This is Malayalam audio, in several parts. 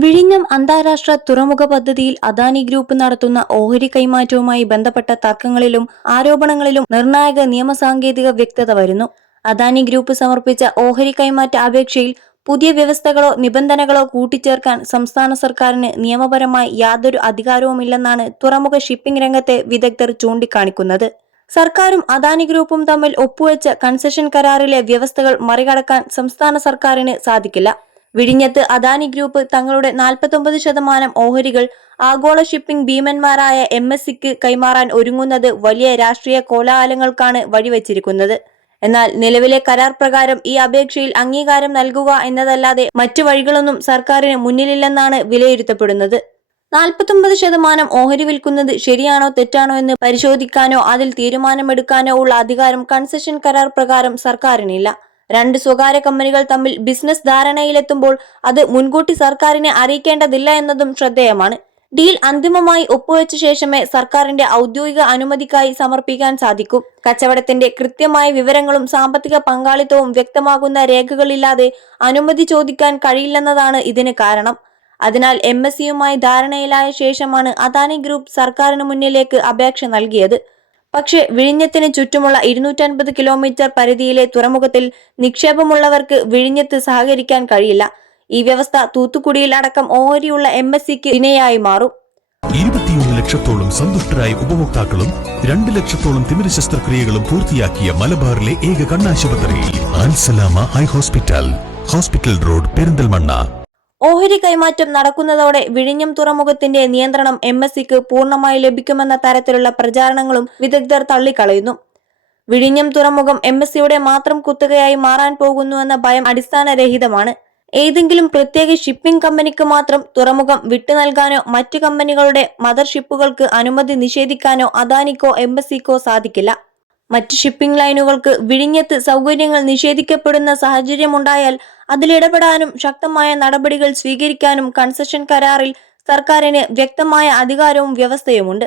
വിഴിഞ്ഞം അന്താരാഷ്ട്ര തുറമുഖ പദ്ധതിയിൽ അദാനി ഗ്രൂപ്പ് നടത്തുന്ന ഓഹരി കൈമാറ്റവുമായി ബന്ധപ്പെട്ട തർക്കങ്ങളിലും ആരോപണങ്ങളിലും നിർണായക നിയമസാങ്കേതിക വ്യക്തത വരുന്നു. അദാനി ഗ്രൂപ്പ് സമർപ്പിച്ച ഓഹരി കൈമാറ്റ അപേക്ഷയിൽ പുതിയ വ്യവസ്ഥകളോ നിബന്ധനകളോ കൂട്ടിച്ചേർക്കാൻ സംസ്ഥാന സർക്കാരിന് നിയമപരമായി യാതൊരു അധികാരവുമില്ലെന്നാണ് തുറമുഖ ഷിപ്പിംഗ് രംഗത്തെ വിദഗ്ധർ ചൂണ്ടിക്കാണിക്കുന്നത്. സർക്കാരും അദാനി ഗ്രൂപ്പും തമ്മിൽ ഒപ്പുവെച്ച കൺസെഷൻ കരാറിലെ വ്യവസ്ഥകൾ മറികടക്കാൻ സംസ്ഥാന സർക്കാരിന് സാധിക്കില്ല. വിഴിഞ്ഞത്ത് അദാനി ഗ്രൂപ്പ് തങ്ങളുടെ 49% ഓഹരികൾ ആഗോള ഷിപ്പിംഗ് ഭീമന്മാരായ MSCക്ക് കൈമാറാൻ ഒരുങ്ങുന്നത് വലിയ രാഷ്ട്രീയ കോലാഹലങ്ങൾക്കാണ് വഴിവെച്ചിരിക്കുന്നത്. എന്നാൽ നിലവിലെ കരാർ പ്രകാരം ഈ അപേക്ഷയിൽ അംഗീകാരം നൽകുക എന്നതല്ലാതെ മറ്റു വഴികളൊന്നും സർക്കാരിന് മുന്നിലില്ലെന്നാണ് വിലയിരുത്തപ്പെടുന്നത്. 49% ഓഹരി വിൽക്കുന്നത് ശരിയാണോ തെറ്റാണോ എന്ന് പരിശോധിക്കാനോ അതിൽ തീരുമാനമെടുക്കാനോ ഉള്ള അധികാരം കൺസെഷൻ കരാർ പ്രകാരം സർക്കാരിനില്ല. രണ്ട് സ്വകാര്യ കമ്പനികൾ തമ്മിൽ ബിസിനസ് ധാരണയിലെത്തുമ്പോൾ അത് മുൻകൂട്ടി സർക്കാരിനെ അറിയിക്കേണ്ടതില്ല എന്നതും ശ്രദ്ധേയമാണ്. ഡീൽ അന്തിമമായി ഒപ്പുവെച്ച ശേഷമേ സർക്കാരിന്റെ ഔദ്യോഗിക അനുമതിക്കായി സമർപ്പിക്കാൻ സാധിക്കൂ. കച്ചവടത്തിന്റെ കൃത്യമായ വിവരങ്ങളും സാമ്പത്തിക പങ്കാളിത്തവും വ്യക്തമാകുന്ന രേഖകളില്ലാതെ അനുമതി ചോദിക്കാൻ കഴിയില്ലെന്നതാണ് ഇതിന് കാരണം. അതിനാൽ MSCയുമായി ധാരണയിലായ ശേഷമാണ് അദാനി ഗ്രൂപ്പ് സർക്കാരിന് മുന്നിലേക്ക് അപേക്ഷ നൽകിയത്. പക്ഷേ വിഴിഞ്ഞത്തിന് ചുറ്റുമുള്ള 250 കിലോമീറ്റർ പരിധിയിലെ തുറമുഖത്തിൽ നിക്ഷേപമുള്ളവർക്ക് വിഴിഞ്ഞത്ത് സഹകരിക്കാൻ കഴിയില്ല. ഈ വ്യവസ്ഥ തൂത്തുക്കുടിയിൽ അടക്കം ഓഹരിയുള്ള MSCക്ക് ഇണയായി മാറും. 21 ലക്ഷത്തോളം സന്തുഷ്ടരായ ഉപഭോക്താക്കളും 2 ലക്ഷത്തോളം തിമിര ശസ്ത്രക്രിയകളും പൂർത്തിയാക്കിയ മലബാറിലെ ഏക കണ്ണാശുപത്രി Alsalama eye hospital, hospital road, Perinthalmanna. ഓഹരി കൈമാറ്റം നടക്കുന്നതോടെ വിഴിഞ്ഞം തുറമുഖത്തിന്റെ നിയന്ത്രണം MSCക്ക് പൂർണ്ണമായി ലഭിക്കുമെന്ന തരത്തിലുള്ള പ്രചാരണങ്ങളും വിദഗ്ധർ തള്ളിക്കളയുന്നു. വിഴിഞ്ഞം തുറമുഖം MSCയുടെ മാത്രം കുത്തകയായി മാറാൻ പോകുന്നുവെന്ന ഭയം അടിസ്ഥാനരഹിതമാണ്. ഏതെങ്കിലും പ്രത്യേക ഷിപ്പിംഗ് കമ്പനിക്ക് മാത്രം തുറമുഖം വിട്ടു നൽകാനോ മറ്റു കമ്പനികളുടെ മദർഷിപ്പുകൾക്ക് അനുമതി നിഷേധിക്കാനോ അദാനിക്കോ MSCക്കോ സാധിക്കില്ല. മറ്റ് ഷിപ്പിംഗ് ലൈനുകൾക്ക് വിഴിഞ്ഞത്ത് സൗകര്യങ്ങൾ നിഷേധിക്കപ്പെടുന്ന സാഹചര്യമുണ്ടായാൽ അതിലിടപെടാനും ശക്തമായ നടപടികൾ സ്വീകരിക്കാനും കൺസെഷൻ കരാറിൽ സർക്കാരിന് വ്യക്തമായ അധികാരവും വ്യവസ്ഥയുമുണ്ട്.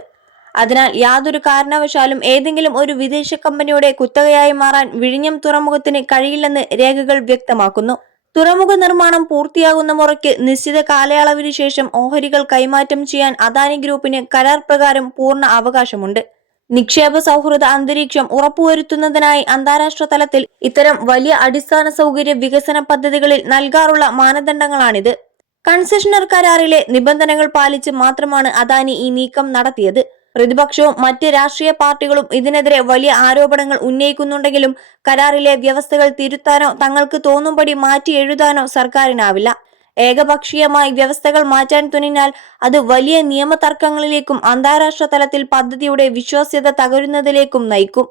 അതിനാൽ യാതൊരു കാരണവശാലും ഏതെങ്കിലും ഒരു വിദേശ കമ്പനിയുടെ കുത്തകയായി മാറാൻ വിഴിഞ്ഞം തുറമുഖത്തിന് കഴിയില്ലെന്ന് രേഖകൾ വ്യക്തമാക്കുന്നു. തുറമുഖ നിർമ്മാണം പൂർത്തിയാകുന്ന മുറയ്ക്ക് നിശ്ചിത കാലയളവിനു ശേഷം ഓഹരികൾ കൈമാറ്റം ചെയ്യാൻ അദാനി ഗ്രൂപ്പിന് കരാർ പ്രകാരം പൂർണ്ണ അവകാശമുണ്ട്. നിക്ഷേപ സൗഹൃദ അന്തരീക്ഷം ഉറപ്പുവരുത്തുന്നതിനായി അന്താരാഷ്ട്ര തലത്തിൽ ഇത്തരം വലിയ അടിസ്ഥാന സൗകര്യ വികസന പദ്ധതികളിൽ നൽകാറുള്ള മാനദണ്ഡങ്ങളാണിത്. കൺസെഷണർ കരാറിലെ നിബന്ധനകൾ പാലിച്ച് മാത്രമാണ് അദാനി ഈ നീക്കം നടത്തിയത്. പ്രതിപക്ഷവും മറ്റ് രാഷ്ട്രീയ പാർട്ടികളും ഇതിനെതിരെ വലിയ ആരോപണങ്ങൾ ഉന്നയിക്കുന്നുണ്ടെങ്കിലും കരാറിലെ വ്യവസ്ഥകൾ തിരുത്താനോ തങ്ങൾക്ക് തോന്നുംപടി മാറ്റി എഴുതാനോ സർക്കാരിനാവില്ല. ഏകപക്ഷീയമായി വ്യവസ്ഥകൾ മാറ്റാൻ തുനിഞ്ഞാൽ അത് വലിയ നിയമതർക്കങ്ങളിലേക്കും അന്താരാഷ്ട്ര തലത്തിൽ പദ്ധതിയുടെ വിശ്വാസ്യത തകരുന്നതിലേക്കും നയിക്കും.